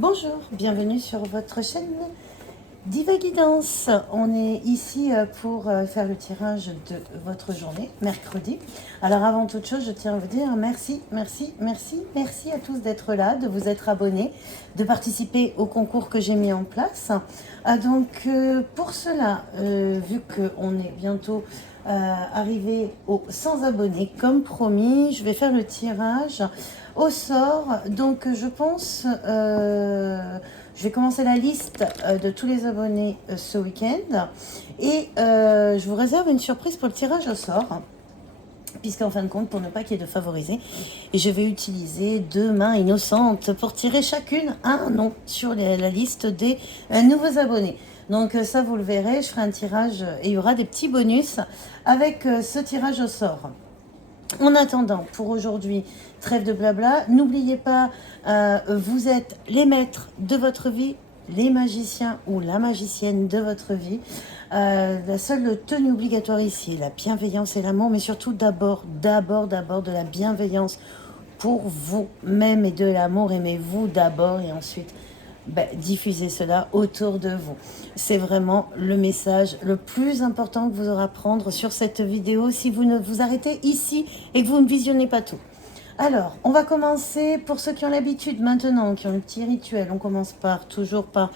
Bonjour, bienvenue sur votre chaîne Diva Guidance. On est ici pour faire le tirage de votre journée, mercredi. Alors avant toute chose, je tiens à vous dire merci à tous d'être là, de vous être abonnés, de participer au concours que j'ai mis en place. Donc pour cela, vu qu'on est bientôt arrivé aux 100 abonnés, comme promis, je vais faire le tirage au sort. Donc je pense, je vais commencer la liste de tous les abonnés ce week-end et je vous réserve une surprise pour le tirage au sort, puisqu'en fin de compte, pour ne pas qu'il y ait de favorisés, et je vais utiliser deux mains innocentes pour tirer chacune un nom sur la liste des nouveaux abonnés. Donc ça, vous le verrez, je ferai un tirage et il y aura des petits bonus avec ce tirage au sort. En attendant, pour aujourd'hui, trêve de blabla, n'oubliez pas, vous êtes les maîtres de votre vie, les magiciens ou la magicienne de votre vie. La seule tenue obligatoire ici est la bienveillance et l'amour, mais surtout d'abord de la bienveillance pour vous-même et de l'amour. Aimez-vous d'abord et ensuite diffusez cela autour de vous. C'est vraiment le message le plus important que vous aurez à prendre sur cette vidéo si vous ne vous arrêtez ici et que vous ne visionnez pas tout. Alors, on va commencer, pour ceux qui ont l'habitude maintenant, qui ont le petit rituel, on commence toujours par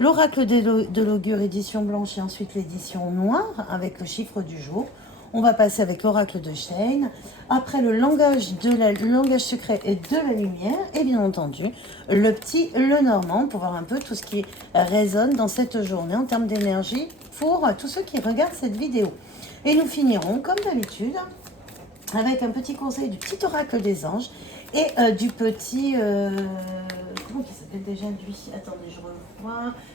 l'oracle de l'augure édition blanche et ensuite l'édition noire avec le chiffre du jour. On va passer avec l'oracle de Shane. Après, le langage secret et de la lumière. Et bien entendu, le petit Lenormand pour voir un peu tout ce qui résonne dans cette journée en termes d'énergie pour tous ceux qui regardent cette vidéo. Et nous finirons, comme d'habitude, avec un petit conseil du petit oracle des anges et du petit... comment il s'appelle déjà lui? Attendez, je revois.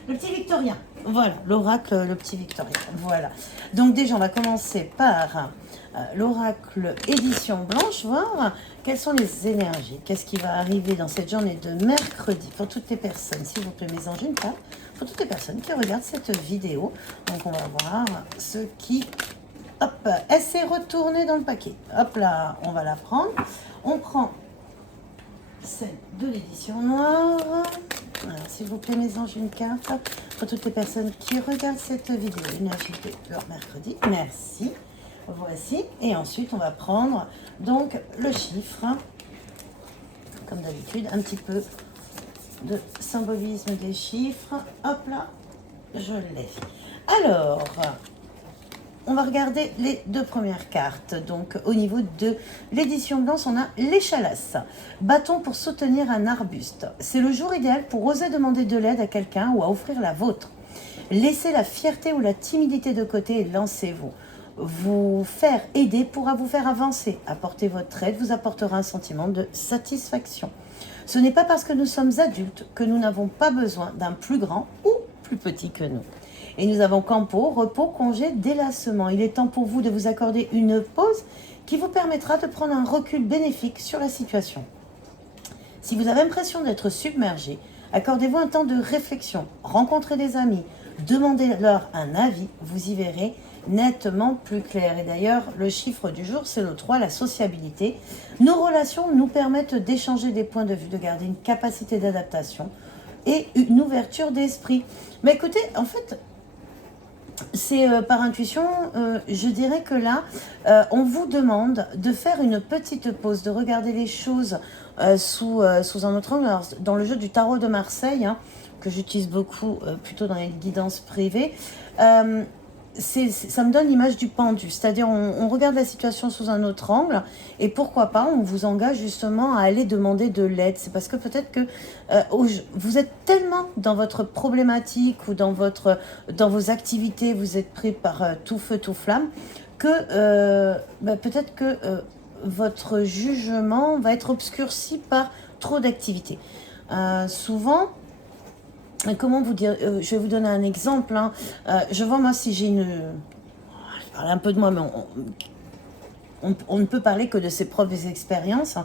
Le petit Victorien. Voilà, l'oracle, le petit Victorien. Voilà. Donc déjà, on va commencer par l'oracle édition blanche, voir quelles sont les énergies. Qu'est-ce qui va arriver dans cette journée de mercredi pour toutes les personnes, s'il vous plaît, mes anges, une carte, pour toutes les personnes qui regardent cette vidéo. Donc on va voir ce qui... Hop, elle s'est retournée dans le paquet. Hop là, on va la prendre. On prend celle de l'édition noire. Alors, s'il vous plaît, mes anges, une carte pour toutes les personnes qui regardent cette vidéo. L'énergie de leur mercredi. Merci. Voici. Et ensuite, on va prendre donc le chiffre. Comme d'habitude, un petit peu de symbolisme des chiffres. Hop là, je l'ai. Alors... on va regarder les deux premières cartes. Donc, au niveau de l'édition blanche, on a l'échalasse. Bâton pour soutenir un arbuste. C'est le jour idéal pour oser demander de l'aide à quelqu'un ou à offrir la vôtre. Laissez la fierté ou la timidité de côté et lancez-vous. Vous faire aider pourra vous faire avancer. Apporter votre aide vous apportera un sentiment de satisfaction. Ce n'est pas parce que nous sommes adultes que nous n'avons pas besoin d'un plus grand ou plus petit que nous. Et nous avons Campo, repos, congé, délassement. Il est temps pour vous de vous accorder une pause qui vous permettra de prendre un recul bénéfique sur la situation. Si vous avez l'impression d'être submergé, accordez-vous un temps de réflexion, rencontrez des amis, demandez-leur un avis, vous y verrez nettement plus clair. Et d'ailleurs, le chiffre du jour, c'est le 3, la sociabilité. Nos relations nous permettent d'échanger des points de vue, de garder une capacité d'adaptation et une ouverture d'esprit. Mais écoutez, en fait... c'est par intuition, je dirais que là, on vous demande de faire une petite pause, de regarder les choses sous un autre angle. Alors, dans le jeu du tarot de Marseille, hein, que j'utilise beaucoup plutôt dans les guidances privées, ça me donne l'image du pendu, c'est-à-dire on regarde la situation sous un autre angle et pourquoi pas on vous engage justement à aller demander de l'aide. C'est parce que peut-être que vous êtes tellement dans votre problématique ou dans vos activités, vous êtes pris par tout feu, tout flamme, que peut-être que votre jugement va être obscurci par trop d'activités. Souvent... comment vous dire, je vais vous donner un exemple. Hein. Je vois moi si j'ai une... je parle un peu de moi, mais on ne peut parler que de ses propres expériences.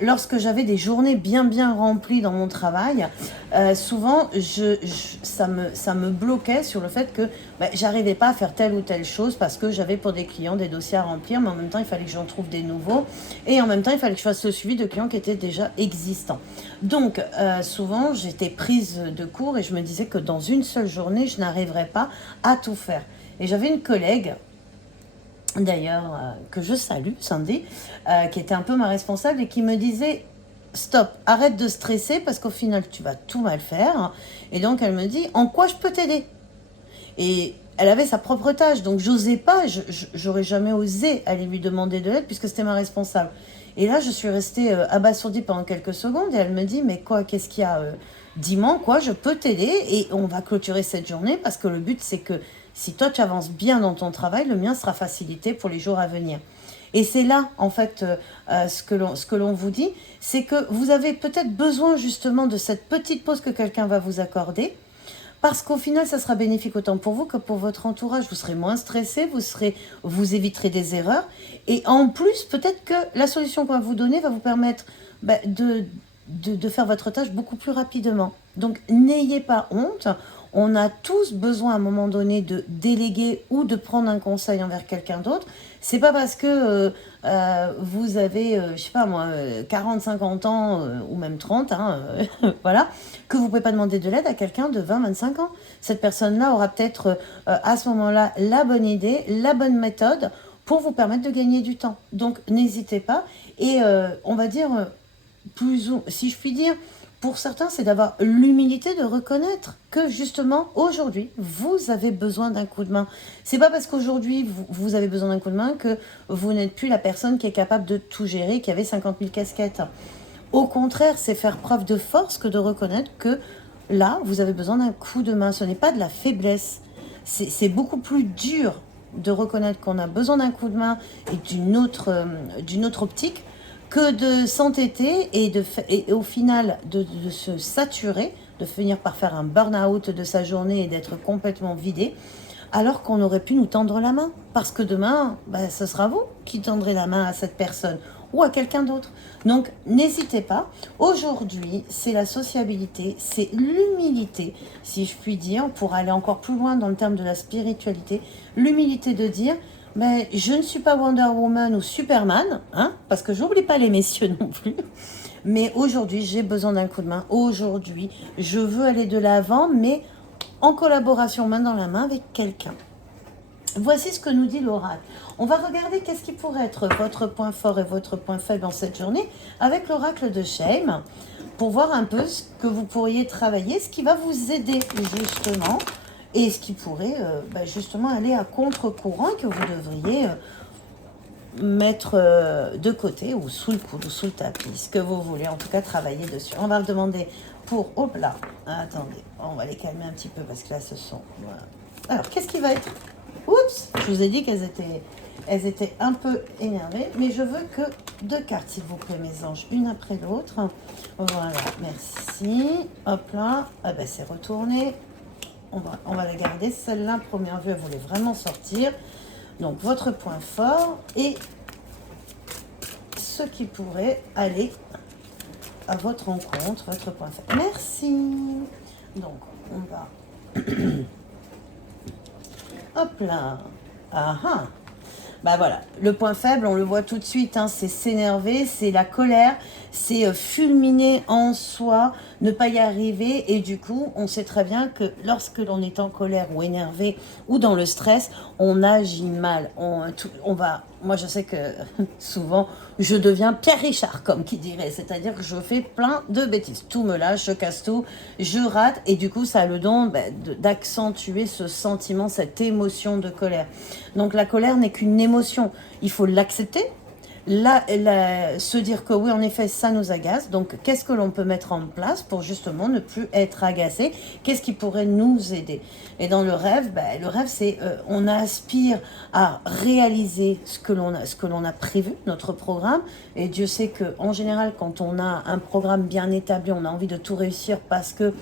Lorsque j'avais des journées bien remplies dans mon travail, souvent ça me bloquait sur le fait que j'arrivais pas à faire telle ou telle chose parce que j'avais pour des clients des dossiers à remplir, mais en même temps il fallait que j'en trouve des nouveaux et en même temps il fallait que je fasse le suivi de clients qui étaient déjà existants. Donc souvent j'étais prise de court et je me disais que dans une seule journée je n'arriverais pas à tout faire. Et j'avais une collègue d'ailleurs, que je salue, Sandy, qui était un peu ma responsable et qui me disait stop, arrête de stresser parce qu'au final tu vas tout mal faire. Et donc elle me dit en quoi je peux t'aider. Et elle avait sa propre tâche, donc j'osais pas, j'aurais jamais osé aller lui demander de l'aide puisque c'était ma responsable. Et là je suis restée abasourdie pendant quelques secondes et elle me dit mais quoi, qu'est-ce qu'il y a dis-moi quoi, je peux t'aider et on va clôturer cette journée parce que le but c'est que si toi tu avances bien dans ton travail, le mien sera facilité pour les jours à venir. Et c'est là, en fait, ce que l'on vous dit, c'est que vous avez peut-être besoin justement de cette petite pause que quelqu'un va vous accorder, parce qu'au final, ça sera bénéfique autant pour vous que pour votre entourage. Vous serez moins stressé, vous éviterez des erreurs, et en plus, peut-être que la solution qu'on va vous donner va vous permettre de faire votre tâche beaucoup plus rapidement. Donc, n'ayez pas honte. On a tous besoin à un moment donné de déléguer ou de prendre un conseil envers quelqu'un d'autre. C'est pas parce que vous avez, je sais pas moi, 40, 50 ans ou même 30, voilà, que vous pouvez pas demander de l'aide à quelqu'un de 20, 25 ans. Cette personne-là aura peut-être à ce moment-là la bonne idée, la bonne méthode pour vous permettre de gagner du temps. Donc n'hésitez pas. Et on va dire, si je puis dire, pour certains, c'est d'avoir l'humilité de reconnaître que justement, aujourd'hui, vous avez besoin d'un coup de main. C'est pas parce qu'aujourd'hui, vous avez besoin d'un coup de main que vous n'êtes plus la personne qui est capable de tout gérer, qui avait 50 000 casquettes. Au contraire, c'est faire preuve de force que de reconnaître que là, vous avez besoin d'un coup de main. Ce n'est pas de la faiblesse. C'est beaucoup plus dur de reconnaître qu'on a besoin d'un coup de main et d'une autre optique que de s'entêter et au final de se saturer, de finir par faire un burn-out de sa journée et d'être complètement vidé, alors qu'on aurait pu nous tendre la main. Parce que demain, ce sera vous qui tendrez la main à cette personne ou à quelqu'un d'autre. Donc, n'hésitez pas. Aujourd'hui, c'est la sociabilité, c'est l'humilité, si je puis dire, pour aller encore plus loin dans le terme de la spiritualité, l'humilité de dire mais je ne suis pas Wonder Woman ou Superman, parce que j'oublie pas les messieurs non plus. Mais aujourd'hui, j'ai besoin d'un coup de main. Aujourd'hui, je veux aller de l'avant, mais en collaboration main dans la main avec quelqu'un. Voici ce que nous dit l'oracle. On va regarder qu'est-ce qui pourrait être votre point fort et votre point faible en cette journée avec l'oracle de Shame pour voir un peu ce que vous pourriez travailler, ce qui va vous aider justement et ce qui pourrait justement aller à contre-courant et que vous devriez mettre de côté ou sous le coude ou sous le tapis, ce que vous voulez, en tout cas travailler dessus. On va demander pour, hop là, attendez, on va les calmer un petit peu parce que là ce sont, voilà. Alors qu'est-ce qui va être, oups, je vous ai dit qu'elles étaient un peu énervées, mais je veux que 2 cartes s'il vous plaît mes anges, une après l'autre, voilà, merci, hop là, c'est retourné. On va la garder. Celle-là, première vue, elle voulait vraiment sortir. Donc, votre point fort et ce qui pourrait aller à votre rencontre, votre point faible. Merci. Donc, on va... Hop là. Ah ah. Voilà, le point faible, on le voit tout de suite, c'est s'énerver, c'est la colère, c'est fulminer en soi, ne pas y arriver. Et du coup, on sait très bien que lorsque l'on est en colère ou énervé ou dans le stress, on agit mal. Moi, je sais que souvent, je deviens Pierre Richard, comme qui dirait. C'est-à-dire que je fais plein de bêtises. Tout me lâche, je casse tout, je rate. Et du coup, ça a le don d'accentuer ce sentiment, cette émotion de colère. Donc, la colère n'est qu'une émotion. Il faut l'accepter. Se dire que oui, en effet, ça nous agace. Donc, qu'est-ce que l'on peut mettre en place pour justement ne plus être agacé? Qu'est-ce qui pourrait nous aider? Et dans le rêve, c'est on aspire à réaliser ce que l'on a prévu, notre programme. Et Dieu sait que en général, quand on a un programme bien établi, on a envie de tout réussir parce que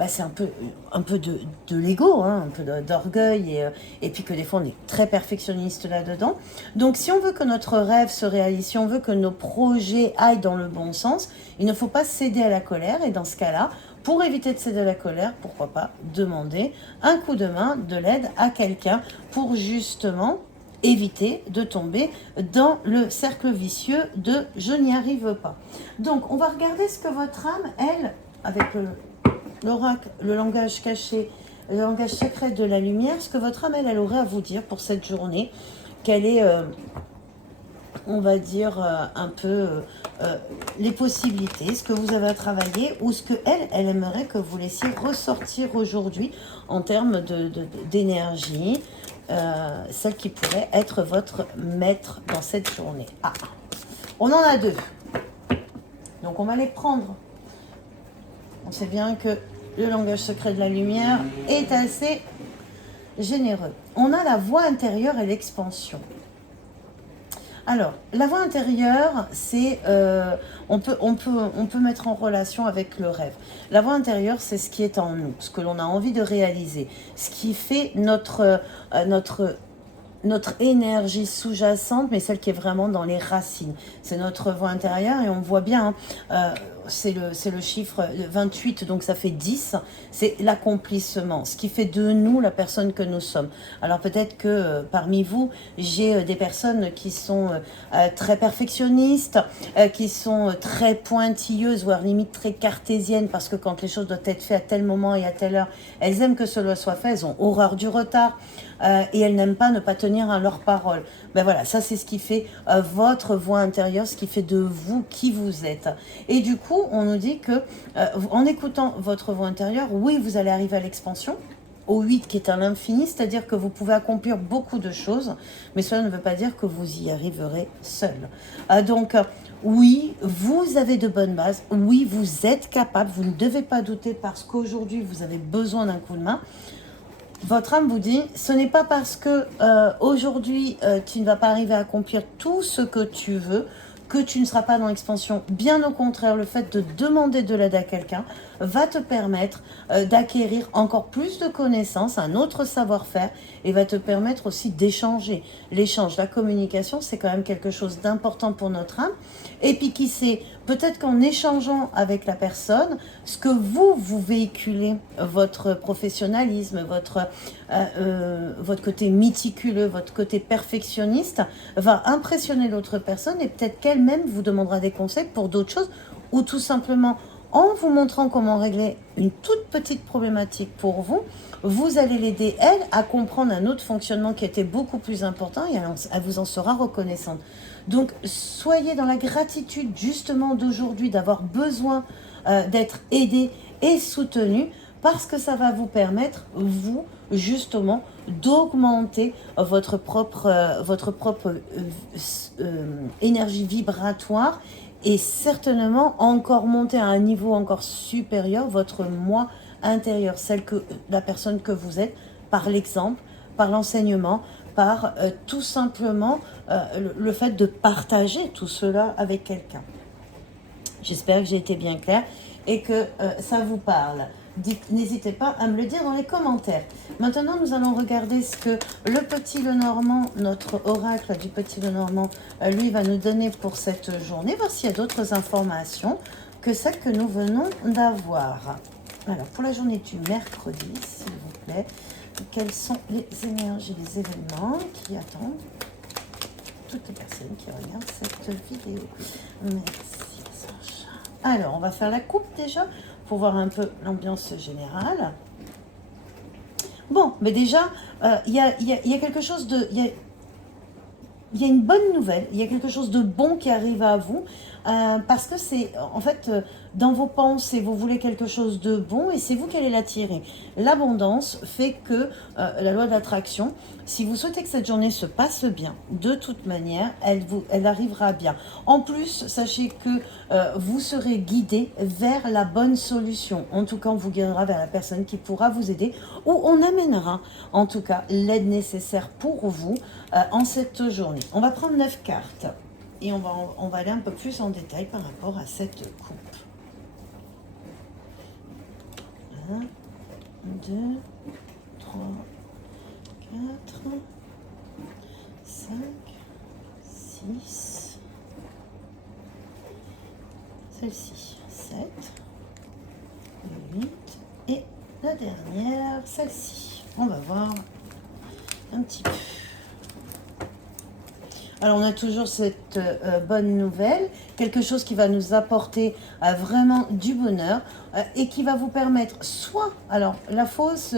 bah, c'est un peu de l'ego, hein, un peu d'orgueil, et puis que des fois on est très perfectionniste là-dedans. Donc si on veut que notre rêve se réalise, si on veut que nos projets aillent dans le bon sens, il ne faut pas céder à la colère, et dans ce cas-là, pour éviter de céder à la colère, pourquoi pas demander un coup de main, de l'aide à quelqu'un pour justement éviter de tomber dans le cercle vicieux de je n'y arrive pas. Donc on va regarder ce que votre âme, elle, avec l'oracle, le langage caché, le langage secret de la lumière, ce que votre âme, elle aurait à vous dire pour cette journée, quelle est, on va dire, un peu les possibilités, ce que vous avez à travailler, ou ce que elle aimerait que vous laissiez ressortir aujourd'hui en termes d'énergie, celle qui pourrait être votre maître dans cette journée. Ah, on en a deux. Donc on va les prendre. On sait bien que le langage secret de la lumière est assez généreux. On a la voix intérieure et l'expansion. Alors, la voix intérieure, c'est on peut mettre en relation avec le rêve. La voix intérieure, c'est ce qui est en nous, ce que l'on a envie de réaliser, ce qui fait notre énergie sous-jacente, mais celle qui est vraiment dans les racines. C'est notre voix intérieure, et on voit bien, hein, c'est le chiffre 28, donc ça fait 10, c'est l'accomplissement, ce qui fait de nous la personne que nous sommes. Alors peut-être que parmi vous, j'ai des personnes qui sont très perfectionnistes, qui sont très pointilleuses, voire limite très cartésiennes, parce que quand les choses doivent être faites à tel moment et à telle heure, elles aiment que cela soit fait, elles ont horreur du retard, et elles n'aiment pas ne pas tenir à leur parole. Ben voilà, ça c'est ce qui fait votre voix intérieure, ce qui fait de vous qui vous êtes. Et du coup, on nous dit que en écoutant votre voix intérieure, oui, vous allez arriver à l'expansion, au 8 qui est à l'infini, c'est-à-dire que vous pouvez accomplir beaucoup de choses, mais cela ne veut pas dire que vous y arriverez seul. Donc, oui, vous avez de bonnes bases, oui, vous êtes capable, vous ne devez pas douter parce qu'aujourd'hui, vous avez besoin d'un coup de main. Votre âme vous dit, ce n'est pas parce que aujourd'hui tu ne vas pas arriver à accomplir tout ce que tu veux que tu ne seras pas dans l'expansion. Bien au contraire, le fait de demander de l'aide à quelqu'un va te permettre d'acquérir encore plus de connaissances, un autre savoir-faire, et va te permettre aussi d'échanger. L'échange, la communication, c'est quand même quelque chose d'important pour notre âme. Et puis qui sait, peut-être qu'en échangeant avec la personne, ce que vous véhiculez, votre professionnalisme, votre côté méticuleux, votre côté perfectionniste, va impressionner l'autre personne, et peut-être qu'elle-même vous demandera des conseils pour d'autres choses, ou tout simplement en vous montrant comment régler une toute petite problématique pour vous, vous allez l'aider, elle, à comprendre un autre fonctionnement qui était beaucoup plus important, et elle vous en sera reconnaissante. Donc, soyez dans la gratitude justement d'aujourd'hui, d'avoir besoin d'être aidé et soutenu, parce que ça va vous permettre, vous, justement, d'augmenter votre propre énergie vibratoire, et certainement encore monter à un niveau encore supérieur votre moi intérieur, la personne que vous êtes, par l'exemple, par l'enseignement, par tout simplement le fait de partager tout cela avec quelqu'un. J'espère que j'ai été bien claire et que ça vous parle. N'hésitez pas à me le dire dans les commentaires. Maintenant, nous allons regarder ce que le Petit Lenormand, notre oracle du Petit Lenormand, lui va nous donner pour cette journée, voir s'il y a d'autres informations que celles que nous venons d'avoir. Alors, pour la journée du mercredi, s'il vous plaît, quelles sont les énergies, les événements qui attendent toutes les personnes qui regardent cette vidéo. Merci, Sacha. Alors, on va faire la coupe déjà pour voir un peu l'ambiance générale. Bon, mais déjà, il y a quelque chose de... Il y a une bonne nouvelle, il y a quelque chose de bon qui arrive à vous, parce que c'est, en fait, dans vos pensées, vous voulez quelque chose de bon, et c'est vous qui allez l'attirer. L'abondance fait que, la loi de l'attraction, si vous souhaitez que cette journée se passe bien, de toute manière, elle arrivera bien. En plus, sachez que vous serez guidé vers la bonne solution. En tout cas, on vous guidera vers la personne qui pourra vous aider, ou on amènera, en tout cas, l'aide nécessaire pour vous en cette journée. On va prendre 9 cartes et on va aller un peu plus en détail par rapport à cette coupe. 1, 2, 3, 4, 5, 6, celle-ci, 7, 8, et la dernière, celle-ci. On va voir un petit peu. Alors, on a toujours cette bonne nouvelle, quelque chose qui va nous apporter vraiment du bonheur et qui va vous permettre soit, alors la fausse,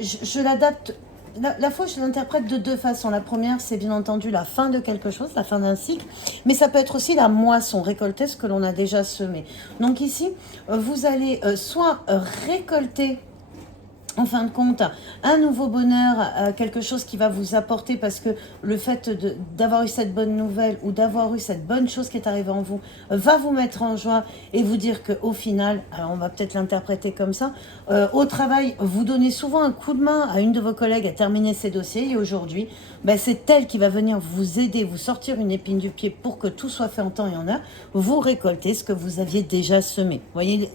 je l'adapte, la fausse, je l'interprète de deux façons. La première, c'est bien entendu la fin de quelque chose, la fin d'un cycle, mais ça peut être aussi la moisson, récolter ce que l'on a déjà semé. Donc ici, vous allez soit récolter en fin de compte, un nouveau bonheur, quelque chose qui va vous apporter, parce que le fait d'avoir eu cette bonne nouvelle ou d'avoir eu cette bonne chose qui est arrivée en vous va vous mettre en joie et vous dire qu'au final, alors on va peut-être l'interpréter comme ça, au travail, vous donnez souvent un coup de main à une de vos collègues à terminer ses dossiers et aujourd'hui, ben, c'est elle qui va venir vous aider, vous sortir une épine du pied pour que tout soit fait en temps et en heure, vous récoltez ce que vous aviez déjà semé. Vous voyez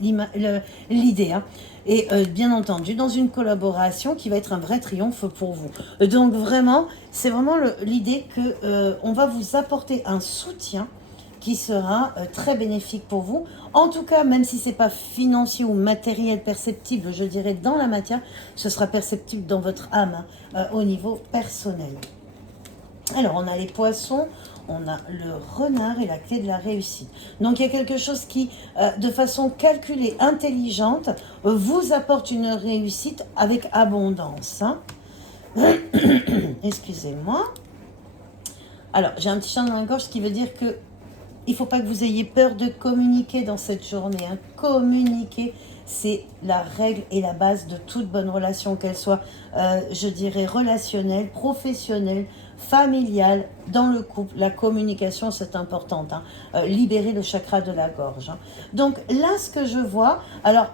l'idée, hein? Et bien entendu, dans une collaboration qui va être un vrai triomphe pour vous. Donc vraiment, c'est vraiment l'idée que on va vous apporter un soutien qui sera très bénéfique pour vous. En tout cas, même si ce n'est pas financier ou matériel perceptible, je dirais dans la matière, ce sera perceptible dans votre âme, hein, au niveau personnel. Alors, on a les poissons, on a le renard et la clé de la réussite. Donc, il y a quelque chose qui, de façon calculée, intelligente, vous apporte une réussite avec abondance. Hein. Excusez-moi. Alors, j'ai un petit chant dans la gorge, ce qui veut dire que il ne faut pas que vous ayez peur de communiquer dans cette journée. Hein. Communiquer, c'est la règle et la base de toute bonne relation, qu'elle soit, je dirais, relationnelle, professionnelle, familiale, dans le couple. La communication, c'est importante. Hein. Libérer le chakra de la gorge. Hein. Donc là, ce que je vois, alors,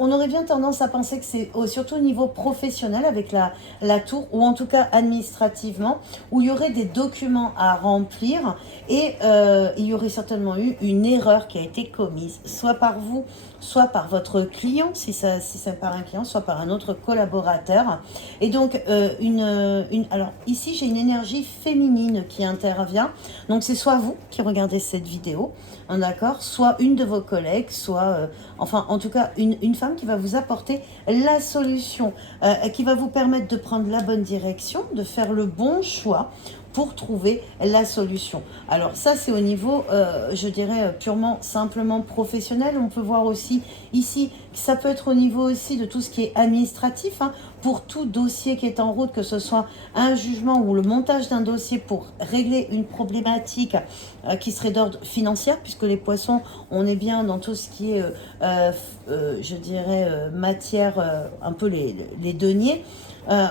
on aurait bien tendance à penser que c'est surtout au niveau professionnel avec la tour, ou en tout cas administrativement, où il y aurait des documents à remplir et il y aurait certainement eu une erreur qui a été commise, soit par vous, soit par votre client, si c'est par un client, soit par un autre collaborateur. Et donc, alors ici, j'ai une énergie féminine qui intervient. Donc, c'est soit vous qui regardez cette vidéo, hein, d'accord, soit une de vos collègues, soit, enfin, en tout cas, une femme qui va vous apporter la solution, qui va vous permettre de prendre la bonne direction, de faire le bon choix pour trouver la solution. Alors ça, c'est au niveau, je dirais, purement, simplement professionnel. On peut voir aussi ici, ça peut être au niveau aussi de tout ce qui est administratif, hein, pour tout dossier qui est en route, que ce soit un jugement ou le montage d'un dossier pour régler une problématique qui serait d'ordre financier, puisque les poissons, on est bien dans tout ce qui est, je dirais, matière, un peu les deniers.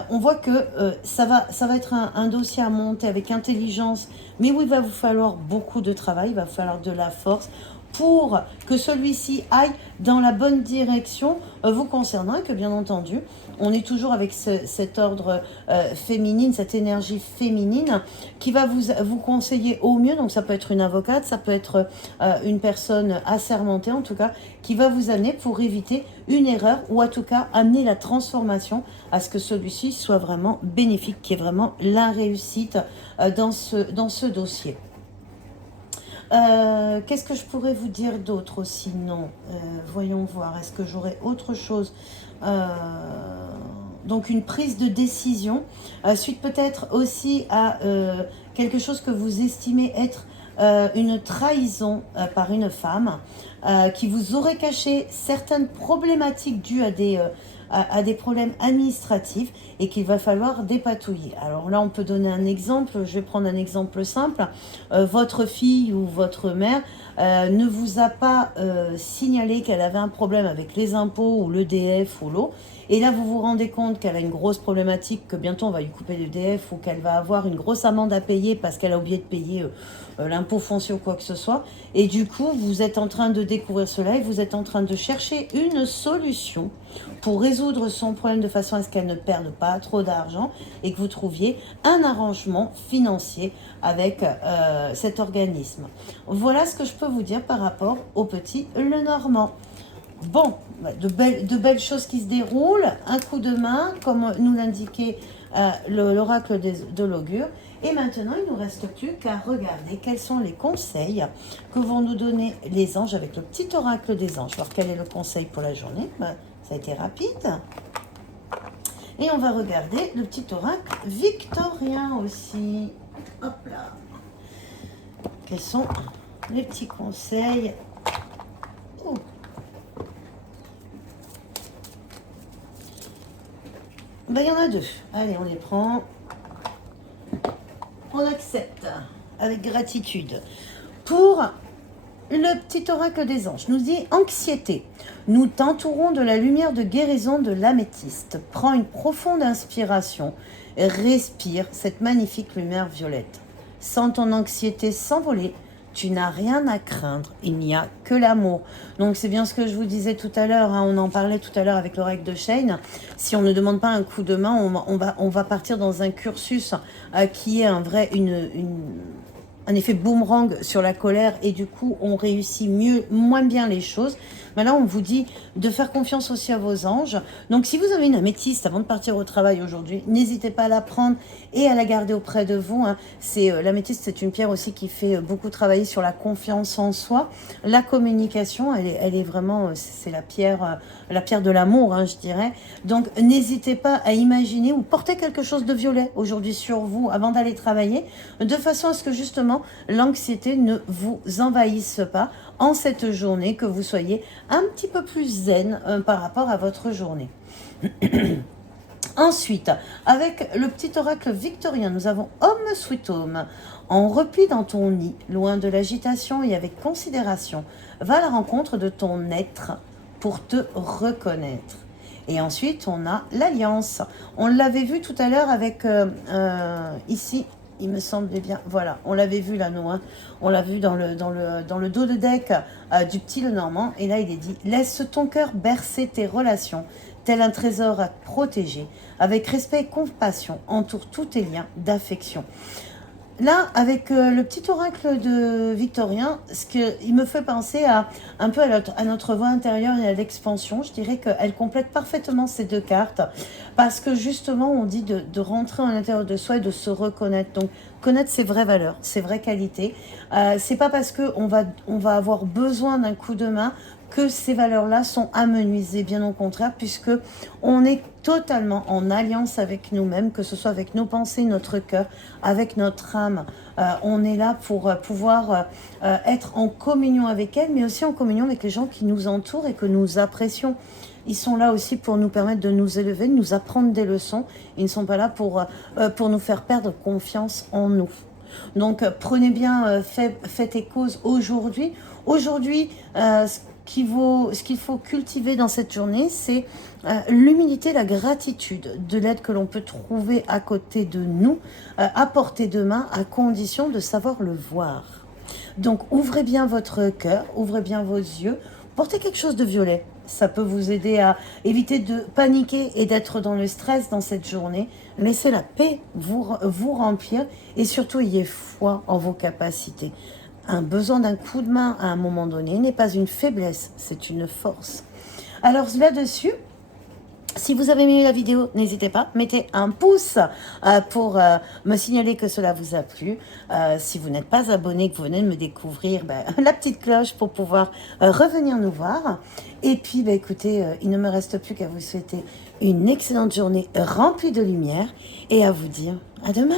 On voit que ça va être un dossier à monter avec intelligence, mais où il va vous falloir beaucoup de travail, il va vous falloir de la force pour que celui-ci aille dans la bonne direction vous concernant, et que bien entendu, on est toujours avec cet ordre féminine, cette énergie féminine qui va vous conseiller au mieux. Donc ça peut être une avocate, ça peut être une personne assermentée en tout cas, qui va vous amener pour éviter une erreur, ou en tout cas amener la transformation à ce que celui-ci soit vraiment bénéfique, qui est vraiment la réussite dans ce dossier. Qu'est-ce que je pourrais vous dire d'autre aussi? Non, voyons voir, est-ce que j'aurais autre chose? Donc une prise de décision, suite peut-être aussi à quelque chose que vous estimez être une trahison par une femme qui vous aurait caché certaines problématiques dues à des problèmes administratifs et qu'il va falloir dépatouiller. Alors là, on peut donner un exemple. Je vais prendre un exemple simple. Votre fille ou votre mère ne vous a pas signalé qu'elle avait un problème avec les impôts ou l'EDF ou l'eau. Et là, vous vous rendez compte qu'elle a une grosse problématique, que bientôt on va lui couper l'EDF, ou qu'elle va avoir une grosse amende à payer parce qu'elle a oublié de payer l'impôt foncier ou quoi que ce soit. Et du coup, vous êtes en train de découvrir cela et vous êtes en train de chercher une solution pour résoudre son problème de façon à ce qu'elle ne perde pas trop d'argent et que vous trouviez un arrangement financier avec cet organisme. Voilà ce que je peux vous dire par rapport au petit Lenormand. Bon, de belles choses qui se déroulent, un coup de main, comme nous l'indiquait l'oracle de l'augure. Et maintenant, il ne nous reste plus qu'à regarder quels sont les conseils que vont nous donner les anges avec le petit oracle des anges. Alors, quel est le conseil pour la journée? Ça a été rapide. Et on va regarder le petit oracle victorien aussi. Hop là. Quels sont les petits conseils? Oh. Ben, il y en a deux. Allez, on les prend. On accepte avec gratitude. Pour le petit oracle des anges, nous dit anxiété. Nous t'entourons de la lumière de guérison de l'améthyste. Prends une profonde inspiration. Respire cette magnifique lumière violette. Sens ton anxiété s'envoler. Tu n'as rien à craindre, il n'y a que l'amour. Donc c'est bien ce que je vous disais tout à l'heure, hein, on en parlait tout à l'heure avec l'oracle de Shane. Si on ne demande pas un coup de main, on va partir dans un cursus qui est un effet boomerang sur la colère et du coup on réussit moins bien les choses. Mais là on vous dit de faire confiance aussi à vos anges. Donc si vous avez une améthyste avant de partir au travail aujourd'hui, n'hésitez pas à la prendre et à la garder auprès de vous. Hein. L'améthyste, c'est une pierre aussi qui fait beaucoup travailler sur la confiance en soi. La communication, elle est vraiment, c'est la pierre de l'amour, hein, je dirais. Donc n'hésitez pas à imaginer ou porter quelque chose de violet aujourd'hui sur vous avant d'aller travailler, de façon à ce que justement l'anxiété ne vous envahisse pas en cette journée, que vous soyez un petit peu plus zen par rapport à votre journée. Ensuite, avec le petit oracle victorien, nous avons Homme Sweet Home. En repli dans ton nid, loin de l'agitation et avec considération, va à la rencontre de ton être pour te reconnaître. Et ensuite, on a l'Alliance. On l'avait vu tout à l'heure avec ici. Il me semblait bien, voilà, on l'avait vu là, nous, hein. On l'a vu dans le dos de deck du petit Lenormand. Et là, il est dit, laisse ton cœur bercer tes relations, tel un trésor à protéger. Avec respect et compassion, entoure tous tes liens d'affection. Là, avec le petit oracle de Victorien, il me fait penser un peu à notre voix intérieure et à l'expansion. Je dirais qu'elle complète parfaitement ces deux cartes parce que justement, on dit de rentrer à l'intérieur de soi et de se reconnaître. Donc, connaître ses vraies valeurs, ses vraies qualités. C'est pas parce qu'on va avoir besoin d'un coup de main que ces valeurs-là sont amenuisées, bien au contraire, puisque on est totalement en alliance avec nous-mêmes, que ce soit avec nos pensées, notre cœur, avec notre âme. On est là pour pouvoir être en communion avec elle, mais aussi en communion avec les gens qui nous entourent et que nous apprécions. Ils sont là aussi pour nous permettre de nous élever, de nous apprendre des leçons. Ils ne sont pas là pour nous faire perdre confiance en nous. Donc prenez bien faites et cause aujourd'hui. Aujourd'hui, ce qu'il faut cultiver dans cette journée, c'est l'humilité, la gratitude de l'aide que l'on peut trouver à côté de nous, à portée de main, à condition de savoir le voir. Donc ouvrez bien votre cœur, ouvrez bien vos yeux, portez quelque chose de violet. Ça peut vous aider à éviter de paniquer et d'être dans le stress dans cette journée. Laissez la paix vous remplir et surtout ayez foi en vos capacités. Un besoin d'un coup de main à un moment donné n'est pas une faiblesse, c'est une force. Alors là-dessus, si vous avez aimé la vidéo, n'hésitez pas, mettez un pouce pour me signaler que cela vous a plu. Si vous n'êtes pas abonné, que vous venez de me découvrir, la petite cloche pour pouvoir revenir nous voir. Et puis, écoutez, il ne me reste plus qu'à vous souhaiter une excellente journée remplie de lumière et à vous dire à demain.